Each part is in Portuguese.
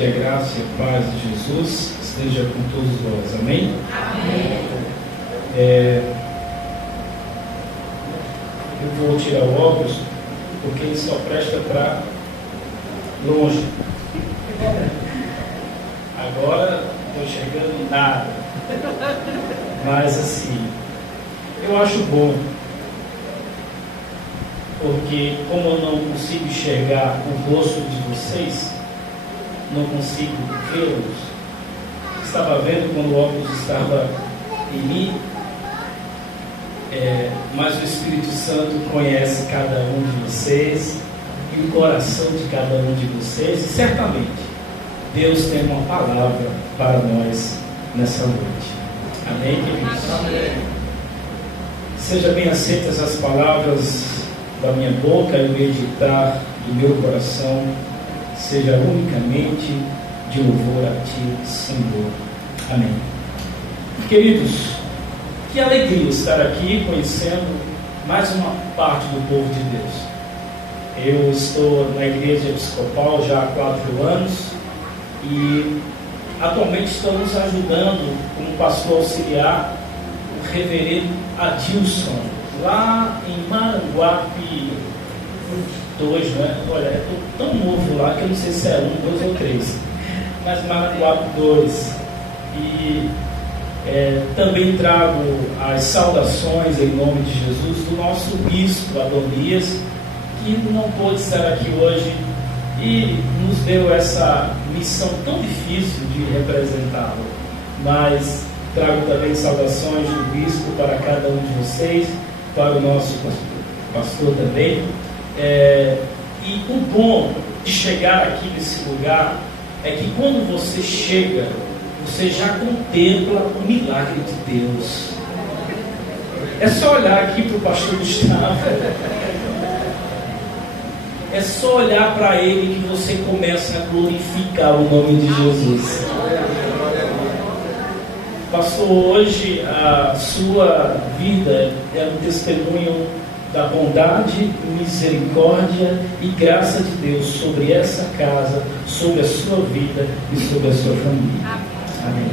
Que a graça e a paz de Jesus esteja com todos nós. Amém? Amém. Eu vou tirar o óculos porque ele só presta para longe. Agora não estou enxergando nada. Mas assim, eu acho bom, porque como eu não consigo enxergar o rosto de vocês, não consigo vê-los. Estava vendo quando o óculos estava em mim, mas o Espírito Santo conhece cada um de vocês e o coração de cada um de vocês, e certamente Deus tem uma palavra para nós nessa noite. Amém, queridos? Amém. Seja bem aceitas as palavras da minha boca e o meditar do meu coração seja unicamente de louvor a Ti, Senhor. Amém. Queridos, que alegria estar aqui conhecendo mais uma parte do povo de Deus. Eu estou na igreja episcopal já há 4 anos e atualmente estamos ajudando como pastor auxiliar o reverendo Adilson, lá em Maranguape 2, né? Olha, eu estou tão novo lá que eu não sei se é 1, 2 ou 3, mas Maranguape 2. E também trago as saudações em nome de Jesus do nosso bispo Adonias, que não pôde estar aqui hoje e nos deu essa missão tão difícil de representá-lo. Mas trago também saudações do bispo para cada um de vocês, para o nosso pastor também. E o bom de chegar aqui nesse lugar é que quando você chega, você já contempla o milagre de Deus. É só olhar aqui para o pastor Gustavo, é só olhar para ele que você começa a glorificar o nome de Jesus. Pastor, hoje a sua vida é um testemunho da bondade, misericórdia e graça de Deus sobre essa casa, sobre a sua vida e sobre a sua família. Amém.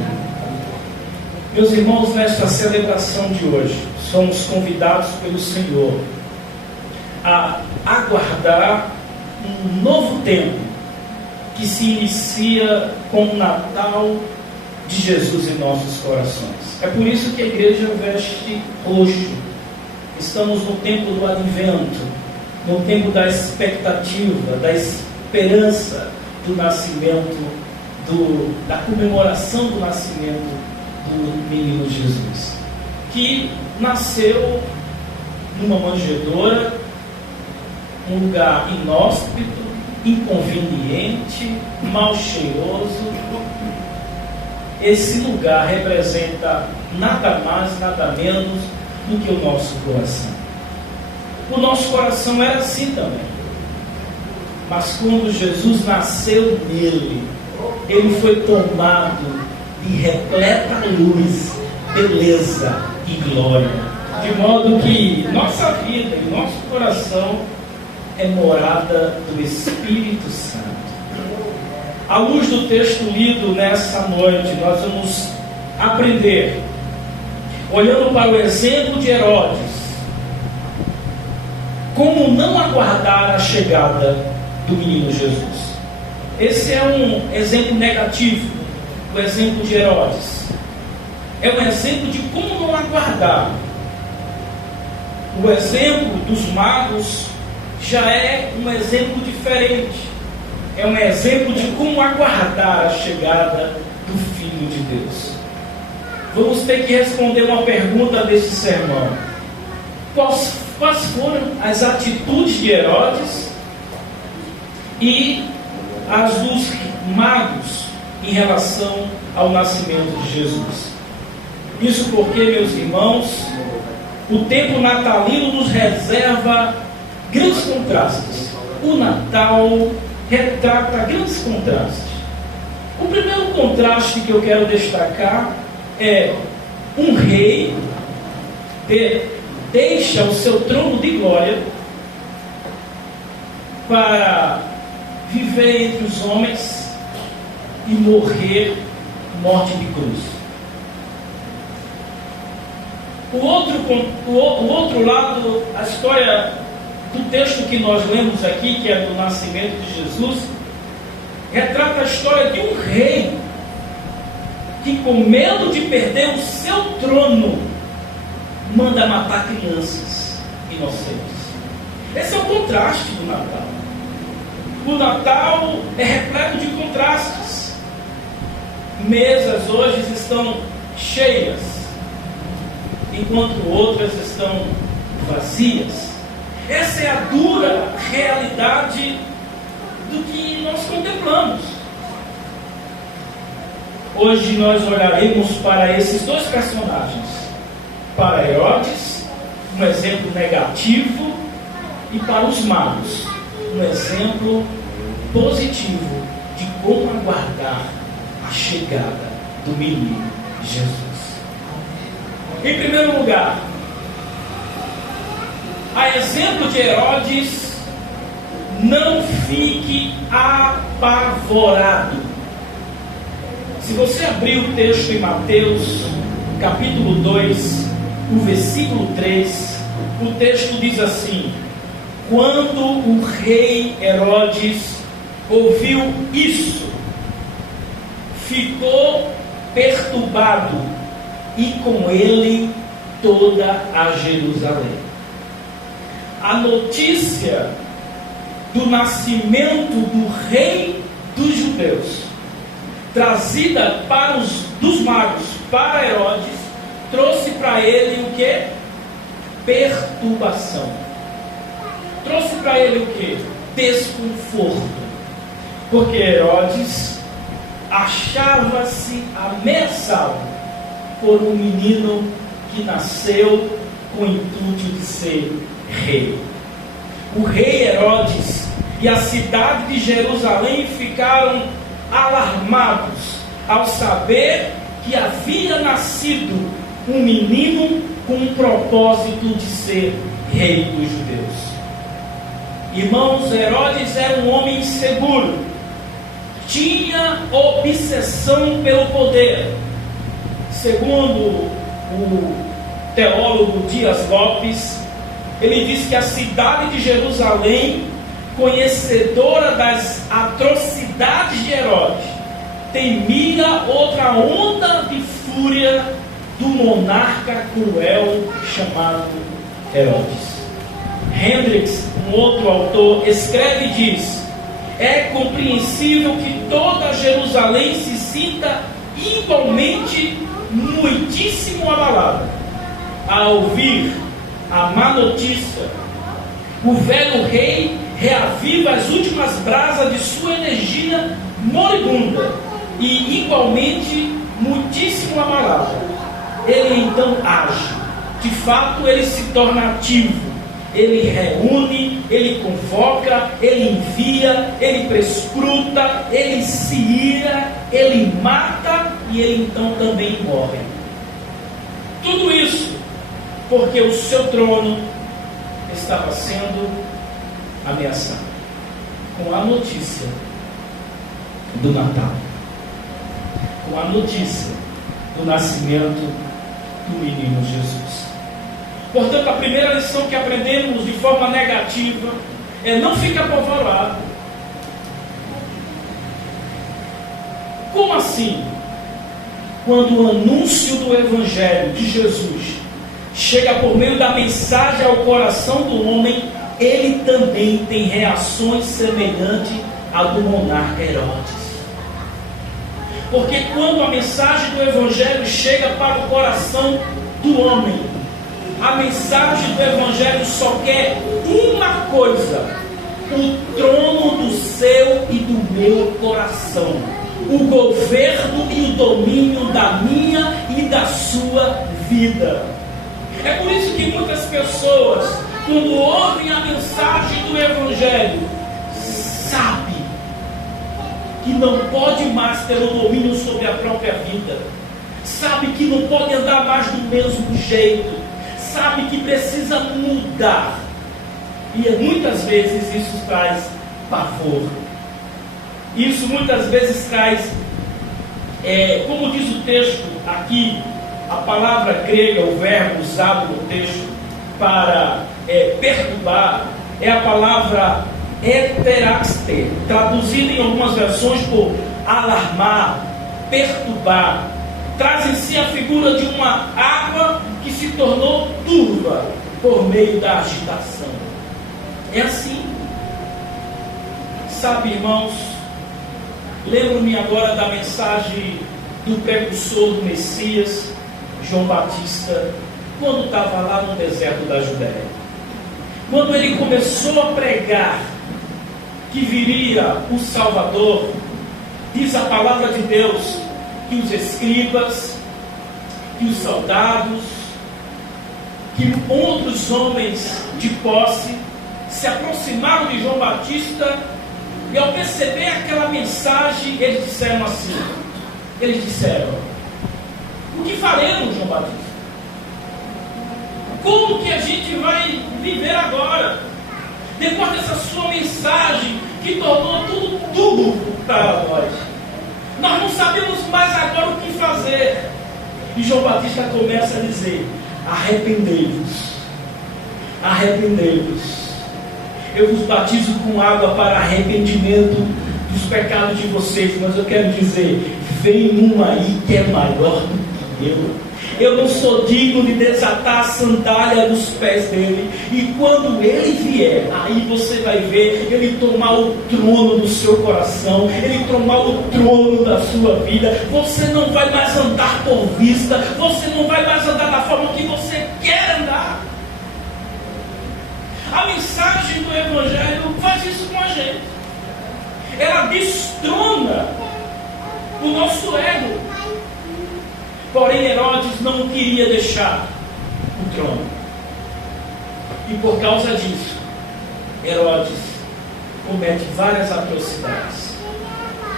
Meus irmãos, nesta celebração de hoje, somos convidados pelo Senhor a aguardar um novo tempo que se inicia com o Natal de Jesus em nossos corações. É por isso que a igreja veste roxo. Estamos no tempo do advento, no tempo da expectativa, da esperança do nascimento, da comemoração do nascimento do menino Jesus, que nasceu numa manjedoura, um lugar inóspito, inconveniente, mal cheiroso. Esse lugar representa nada mais, nada menos do que o nosso coração. O nosso coração era assim também. Mas quando Jesus nasceu nele, ele foi tomado de repleta luz, beleza e glória. De modo que nossa vida e nosso coração é morada do Espírito Santo. À luz do texto lido nessa noite, nós vamos aprender, olhando para o exemplo de Herodes, como não aguardar a chegada do menino Jesus. Esse é um exemplo negativo, o exemplo de Herodes. É um exemplo de como não aguardar. O exemplo dos magos já é um exemplo diferente. É um exemplo de como aguardar a chegada do Filho de Deus. Vamos ter que responder uma pergunta desse sermão. Quais foram as atitudes de Herodes e as dos magos em relação ao nascimento de Jesus? Isso porque, meus irmãos, o tempo natalino nos reserva grandes contrastes. O Natal retrata grandes contrastes. O primeiro contraste que eu quero destacar é um rei deixa o seu trono de glória para viver entre os homens e morrer morte de cruz. O outro lado, a história do texto que nós lemos aqui, que é do nascimento de Jesus, retrata a história de um rei que, com medo de perder o seu trono, manda matar crianças inocentes. Esse é o contraste do Natal. O Natal é repleto de contrastes. Mesas hoje estão cheias, enquanto outras estão vazias. Essa é a dura realidade do que nós contemplamos. Hoje nós olharemos para esses dois personagens, para Herodes, um exemplo negativo, e para os magos, um exemplo positivo de como aguardar a chegada do menino Jesus. Em primeiro lugar, a exemplo de Herodes, não fique apavorado. Se você abrir o texto em Mateus, capítulo 2, o versículo 3, o texto diz assim: quando o rei Herodes ouviu isso, ficou perturbado, e com ele toda a Jerusalém. A notícia do nascimento do rei dos judeus, trazida dos magos para Herodes, trouxe para ele o que? Perturbação. Trouxe para ele o que? Desconforto. Porque Herodes achava-se ameaçado por um menino que nasceu com o intuito de ser rei. O rei Herodes e a cidade de Jerusalém ficaram alarmados ao saber que havia nascido um menino com o propósito de ser rei dos judeus. Irmãos, Herodes era um homem inseguro, tinha obsessão pelo poder. Segundo o teólogo Dias Lopes, ele diz que a cidade de Jerusalém, conhecedora das atrocidades de Herodes, temia outra onda de fúria do monarca cruel chamado Herodes. Hendricks, um outro autor, escreve e diz: é compreensível que toda Jerusalém se sinta igualmente muitíssimo abalada ao ouvir a má notícia. O velho rei reaviva as últimas brasas de sua energia moribunda e igualmente muitíssimo abalado. Ele então age. De fato, ele se torna ativo. Ele reúne, ele convoca, ele envia, ele prescruta, ele se ira, ele mata e ele então também morre. Tudo isso porque o seu trono estava sendo ameaçado com a notícia do Natal, com a notícia do nascimento do menino Jesus. Portanto, a primeira lição que aprendemos de forma negativa é: não fique apavorado. Como assim? Quando o anúncio do Evangelho de Jesus chega por meio da mensagem ao coração do homem, ele também tem reações semelhantes à do monarca Herodes. Porque quando a mensagem do Evangelho chega para o coração do homem, a mensagem do Evangelho só quer uma coisa: o trono do seu e do meu coração, o governo e o domínio da minha e da sua vida. É por isso que muitas pessoas, quando ouvem a mensagem do Evangelho, sabem que não pode mais ter o domínio sobre a própria vida, sabe que não pode andar mais do mesmo jeito, sabe que precisa mudar. E muitas vezes isso traz pavor, isso muitas vezes traz Como diz o texto aqui, a palavra grega, o verbo usado no texto para perturbar, é a palavra heteraxte, traduzida em algumas versões por alarmar, perturbar. Traz em si a figura de uma água que se tornou turva por meio da agitação. É assim. Sabe, irmãos, lembro-me agora da mensagem do precursor do Messias, João Batista, quando estava lá no deserto da Judéia. Quando ele começou a pregar que viria o Salvador, diz a palavra de Deus que os escribas, que os soldados, que outros homens de posse se aproximaram de João Batista, e ao perceber aquela mensagem, eles disseram assim: o que faremos, João Batista? Como que a gente vai viver agora? Depois dessa sua mensagem que tornou tudo turvo para nós. Nós não sabemos mais agora o que fazer. E João Batista começa a dizer: arrependei-vos, arrependei-vos. Eu vos batizo com água para arrependimento dos pecados de vocês, mas eu quero dizer, vem um aí que é maior do que eu. Eu não sou digno de desatar a sandália dos pés dele. E quando ele vier, aí você vai ver ele tomar o trono do seu coração, ele tomar o trono da sua vida. Você não vai mais andar por vista, você não vai mais andar da forma que você quer andar. A mensagem do Evangelho faz isso com a gente. Ela destrona o nosso ego. Porém, Herodes não queria deixar o trono. E por causa disso, Herodes comete várias atrocidades.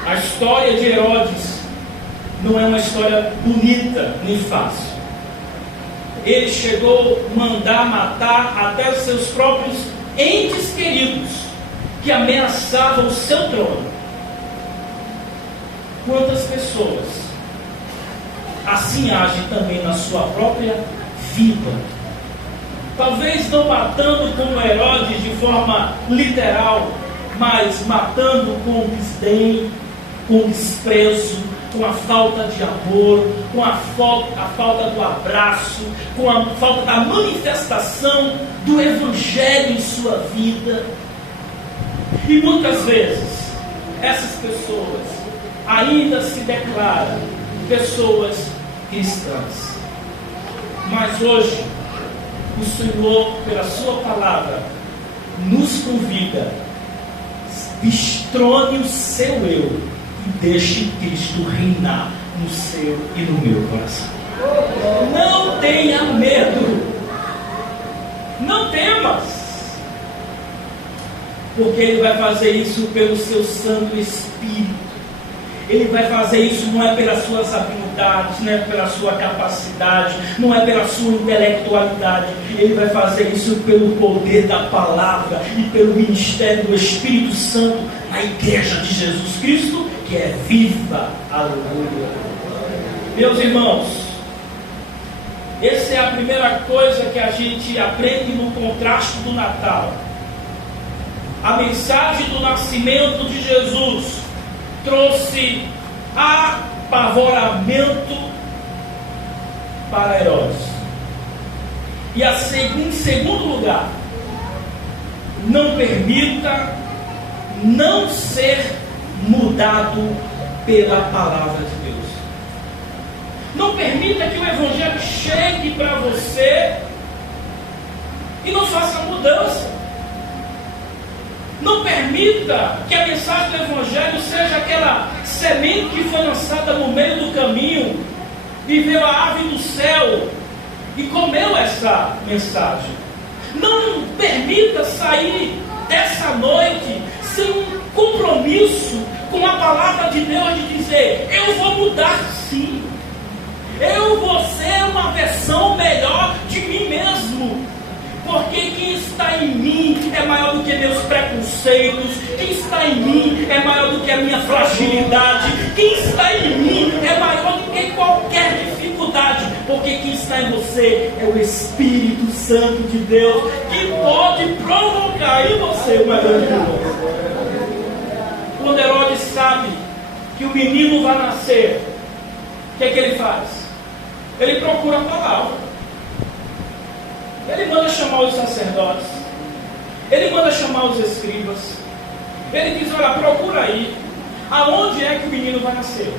A história de Herodes não é uma história bonita nem fácil. Ele chegou a mandar matar até os seus próprios entes queridos, que ameaçavam o seu trono. Quantas pessoas assim agem também na sua própria vida? Talvez não matando como Herodes de forma literal, mas matando com desdém, com desprezo, com a falta de amor, com a falta do abraço, com a falta da manifestação do Evangelho em sua vida. E muitas vezes essas pessoas ainda se declaram pessoas cristãs. Mas hoje o Senhor, pela sua palavra, nos convida: destrone o seu eu e deixe Cristo reinar no seu e no meu coração. Não tenha medo, não temas, porque Ele vai fazer isso pelo seu Santo Espírito. Ele vai fazer isso não é pelas suas habilidades, não é pela sua capacidade, não é pela sua intelectualidade. Ele vai fazer isso pelo poder da palavra e pelo ministério do Espírito Santo na igreja de Jesus Cristo, que é viva. Aleluia. Meus irmãos, essa é a primeira coisa que a gente aprende no contraste do Natal. A mensagem do nascimento de Jesus trouxe apavoramento para Herodes. E em segundo lugar, não permita não ser mudado pela palavra de Deus. Não permita que o Evangelho chegue para você e não faça mudança. Não permita que a mensagem do Evangelho seja aquela semente que foi lançada no meio do caminho e veio a ave do céu e comeu essa mensagem. Não permita sair dessa noite sem um compromisso com a palavra de Deus de dizer: eu vou mudar sim, eu vou ser uma versão melhor de mim mesmo. Porque quem está em mim é maior do que meus preconceitos. Quem está em mim é maior do que a minha fragilidade. Quem está em mim é está em você é o Espírito Santo de Deus, que pode provocar em você uma grande mudança. Quando Herodes sabe que o menino vai nascer, o que é que ele faz? Ele procura a palavra. Ele manda chamar os sacerdotes. Ele manda chamar os escribas. Ele diz: olha, procura aí, aonde é que o menino vai nascer?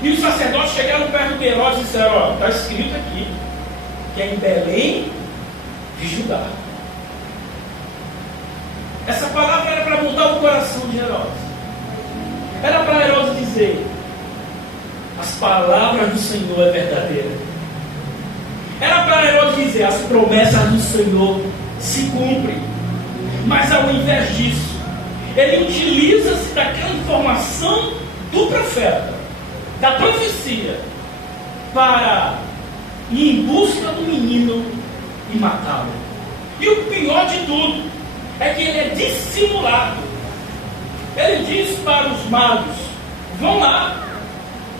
E os sacerdotes chegaram perto de Herodes e disseram: ó, está escrito aqui que é em Belém de Judá. Essa palavra era para mudar o coração de Herodes. Era para Herodes dizer: as palavras do Senhor é verdadeira. Era para Herodes dizer: as promessas do Senhor se cumprem. Mas ao invés disso, ele utiliza-se daquela informação do profeta, da profecia, para ir em busca do menino e matá-lo. E o pior de tudo é que ele é dissimulado. Ele diz para os magos: vão lá,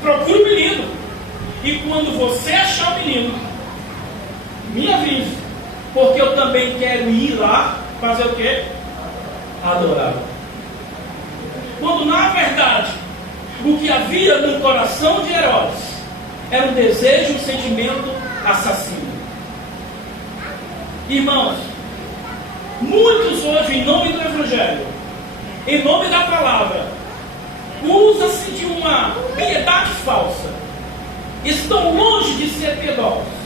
procure o menino, e quando você achar o menino, me avise, porque eu também quero ir lá fazer o quê? Adorar. Quando na verdade o que havia no coração de Herodes era um desejo, um sentimento assassino. Irmãos, muitos hoje, em nome do Evangelho, em nome da palavra, usa-se de uma piedade falsa, estão longe de ser piedosos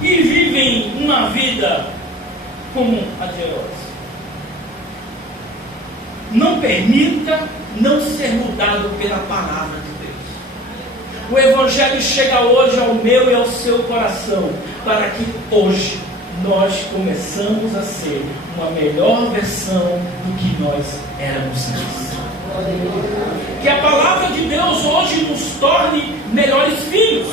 e vivem uma vida como a de Herodes. Não permita não ser mudado pela palavra de Deus. O Evangelho chega hoje ao meu e ao seu coração, para que hoje nós começamos a ser uma melhor versão do que nós éramos antes. Que a palavra de Deus hoje nos torne melhores filhos.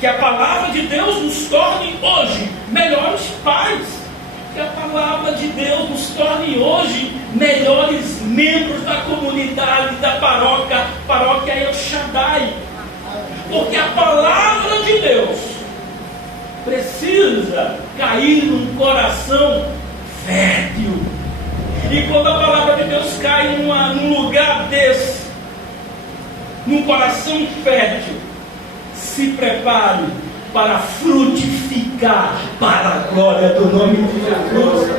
Que a palavra de Deus nos torne hoje melhores pais. Que a palavra de Deus nos torne hoje melhores membros da comunidade, da paróquia El Shaddai. Porque a palavra de Deus precisa cair num coração fértil. E quando a palavra de Deus cai num lugar desse, num coração fértil, se prepare para frutificar para a glória do nome de Jesus.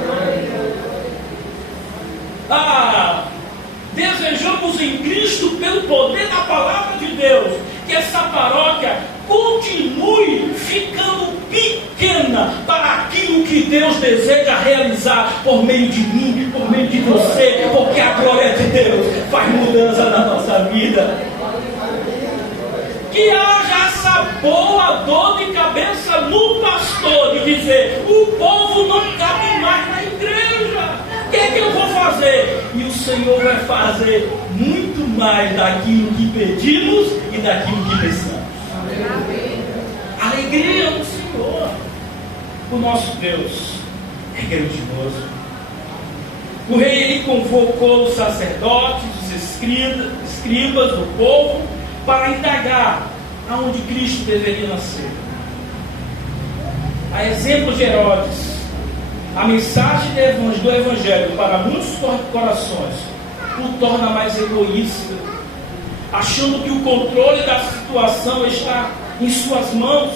Desejamos em Cristo, pelo poder da palavra de Deus, que essa paróquia continue ficando pequena para aquilo que Deus deseja realizar por meio de mim, por meio de você, porque a glória de Deus faz mudança na nossa vida. Que haja essa boa dor de cabeça no pastor, de dizer: o povo não cabe mais na igreja, o que é que eu vou fazer? E o Senhor vai fazer muito mais daquilo que pedimos e daquilo que pensamos. Alegria no Senhor. O nosso Deus é grandioso. O rei, ele convocou os sacerdotes, os escribas do povo, para indagar aonde Cristo deveria nascer. A exemplo de Herodes, a mensagem do Evangelho para muitos corações o torna mais egoísta, achando que o controle da situação está em suas mãos.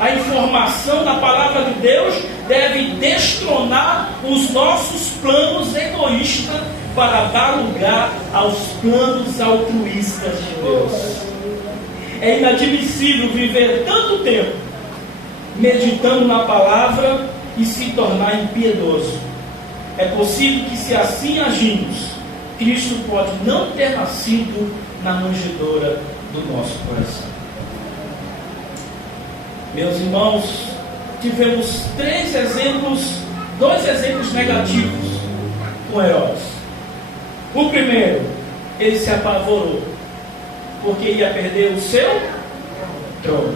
A informação da palavra de Deus deve destronar os nossos planos egoístas para dar lugar aos planos altruístas de Deus. É inadmissível viver tanto tempo meditando na palavra e se tornar impiedoso. É possível que, se assim agimos, Cristo pode não ter nascido na manjedoura do nosso coração. Meus irmãos, tivemos dois exemplos negativos com Herodes. O primeiro, ele se apavorou, porque ia perder o seu trono.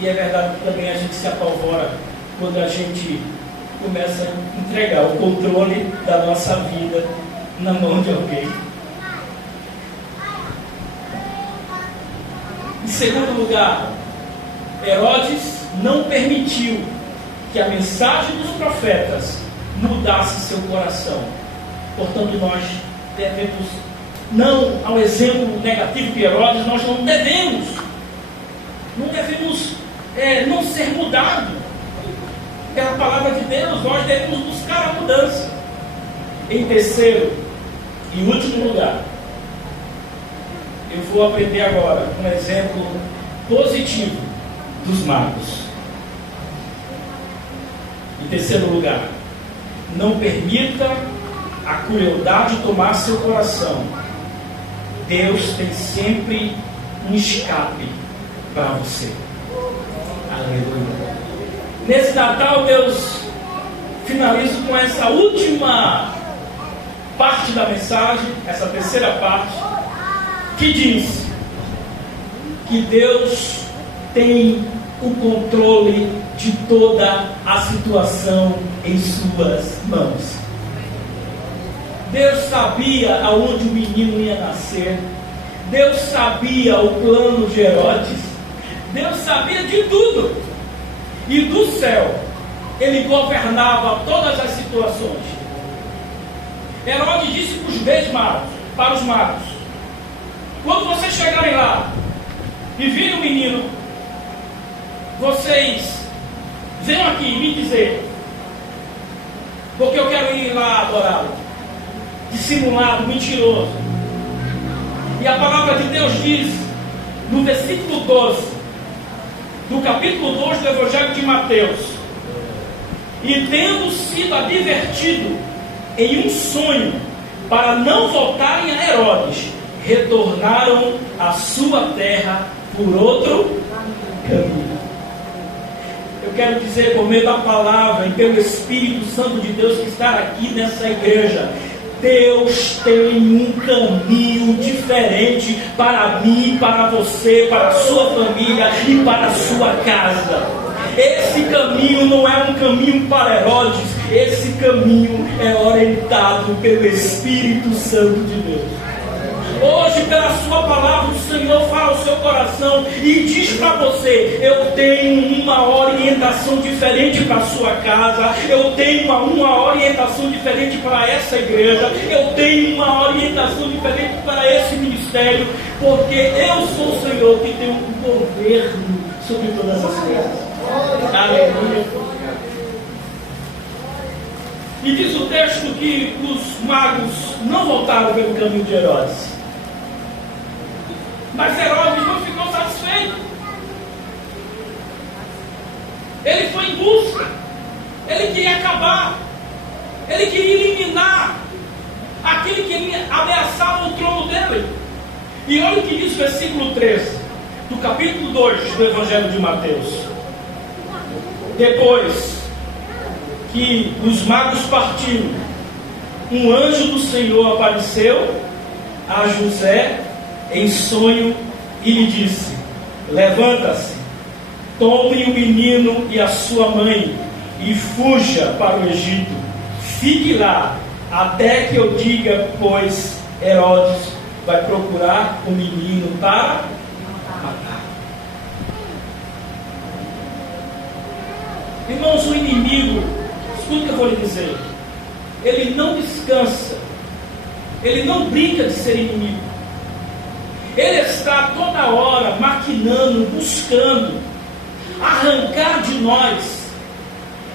E é verdade que também a gente se apavora quando a gente começa a entregar o controle da nossa vida na mão de alguém. segundo lugar, Herodes não permitiu que a mensagem dos profetas mudasse seu coração. Portanto, nós devemos, não ao exemplo negativo de Herodes, nós não devemos não ser mudados pela palavra de Deus. Nós devemos buscar a mudança. Em terceiro e último lugar, eu vou aprender agora um exemplo positivo dos magos. Em terceiro lugar, não permita a crueldade tomar seu coração. Deus tem sempre um escape para você. Aleluia. Nesse Natal, Deus finaliza com essa última parte da mensagem, essa terceira parte, que diz que Deus tem o controle de toda a situação em suas mãos. Deus sabia aonde o menino ia nascer. Deus sabia o plano de Herodes. Deus sabia de tudo. E do céu, Ele governava todas as situações. Herodes disse para os magos: quando vocês chegarem lá e virem o menino, vocês venham aqui me dizer, porque eu quero ir lá adorá-lo. Dissimulado, mentiroso. E a palavra de Deus diz no versículo 12 do capítulo 2 do Evangelho de Mateus: e tendo sido advertido em um sonho para não voltarem a Herodes, retornaram à sua terra por outro caminho. Eu quero dizer, por meio da palavra e pelo Espírito Santo de Deus que está aqui nessa igreja, Deus tem um caminho diferente para mim, para você, para a sua família e para a sua casa. Esse caminho não é um caminho para Herodes, esse caminho é orientado pelo Espírito Santo de Deus. Hoje, pela sua palavra, o Senhor fala ao seu coração e diz para você: eu tenho uma orientação diferente para a sua casa, eu tenho uma orientação diferente para essa igreja, eu tenho uma orientação diferente para esse ministério, porque eu sou o Senhor que tem um governo sobre todas as coisas. Aleluia. E diz o texto que os magos não voltaram pelo caminho de Herodes. Mas Herodes não ficou satisfeito. Ele foi em busca. Ele queria acabar. Ele queria eliminar aquele que ameaçava o trono dele. E olha o que diz o versículo 13 do capítulo 2 do Evangelho de Mateus. Depois que os magos partiram, um anjo do Senhor apareceu a José em sonho e lhe disse: levanta-se, tome o menino e a sua mãe e fuja para o Egito. Fique lá até que eu diga, pois Herodes vai procurar o menino para matar. Irmãos, o inimigo, escuta o que eu vou lhe dizer, ele não descansa, ele não brinca de ser inimigo. Ele está toda hora maquinando, buscando arrancar de nós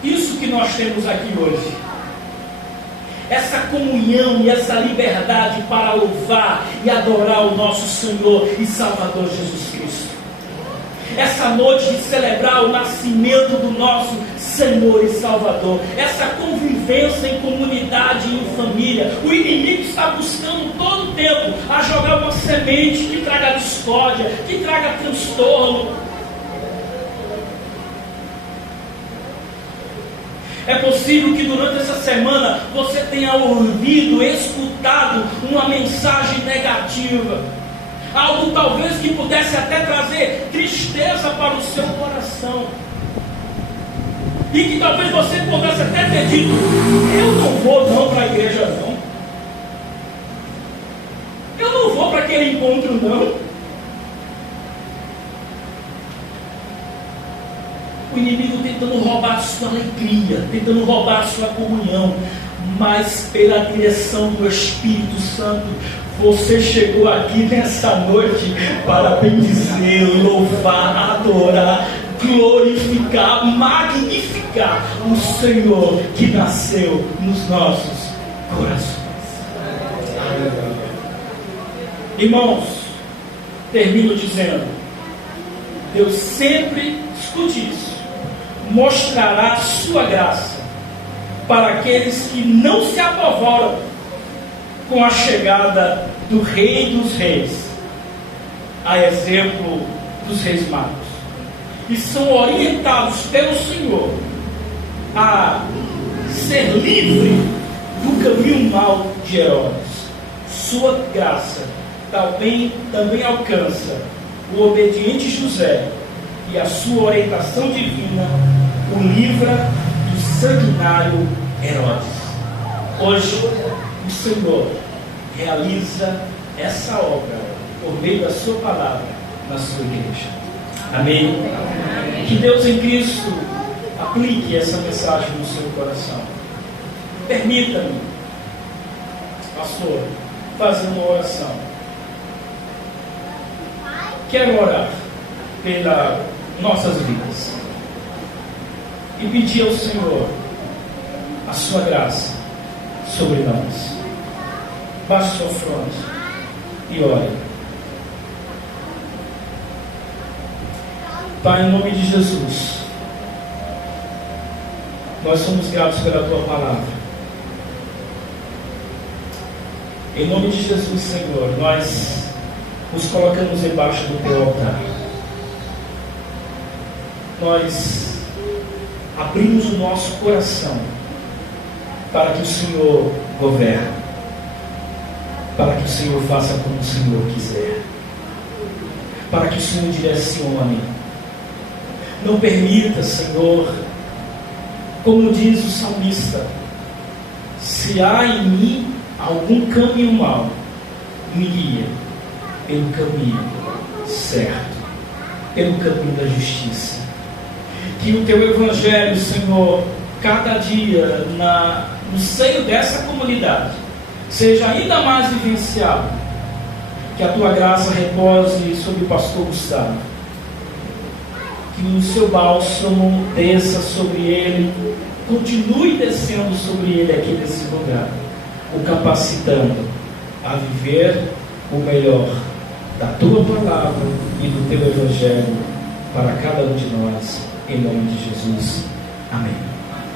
isso que nós temos aqui hoje. Essa comunhão e essa liberdade para louvar e adorar o nosso Senhor e Salvador Jesus Cristo. Essa noite de celebrar o nascimento do nosso Senhor e Salvador. Essa convivência em comunidade e em família. O inimigo está buscando todo o tempo a jogar uma semente que traga discórdia, que traga transtorno. É possível que durante essa semana você tenha ouvido, escutado uma mensagem negativa. Algo talvez que pudesse até trazer tristeza para o seu coração. E que talvez você pudesse até ter dito: eu não vou não para a igreja não. Eu não vou para aquele encontro não. tentando roubar a sua alegria, tentando roubar a sua comunhão, mas pela direção do Espírito Santo, você chegou aqui nessa noite para bendizer, louvar, adorar, glorificar, magnificar o Senhor que nasceu nos nossos corações. Irmãos, termino dizendo: Deus sempre, escute isso, mostrará a sua graça para aqueles que não se apavoram com a chegada do Rei dos Reis, a exemplo dos Reis Magos, e são orientados pelo Senhor a ser livre do caminho mau de Herodes. Sua graça também alcança o obediente José, e a sua orientação divina o livra do sanguinário Herodes. Hoje o Senhor realiza essa obra por meio da sua palavra na sua igreja. Amém? Amém. Que Deus em Cristo aplique essa mensagem no seu coração. Permita-me, pastor, fazer uma oração. Quero orar pelas nossas vidas e pedir ao Senhor a sua graça sobre nós. Baixe sua fronte e ore. Pai, em nome de Jesus, nós somos gratos pela tua palavra. Em nome de Jesus, Senhor, nós nos colocamos embaixo do teu altar. Nós abrimos o nosso coração para que o Senhor governe, para que o Senhor faça como o Senhor quiser, para que o Senhor direcione. Não permita, Senhor, como diz o salmista, se há em mim algum caminho mau, me guia pelo caminho certo, pelo caminho da justiça. Que o teu evangelho, Senhor, cada dia no seio dessa comunidade seja ainda mais vivenciado. Que a tua graça repose sobre o pastor Gustavo, que o seu bálsamo desça sobre ele, continue descendo sobre ele aqui nesse lugar, o capacitando a viver o melhor da tua palavra e do teu evangelho para cada um de nós, em nome de Jesus. Amém.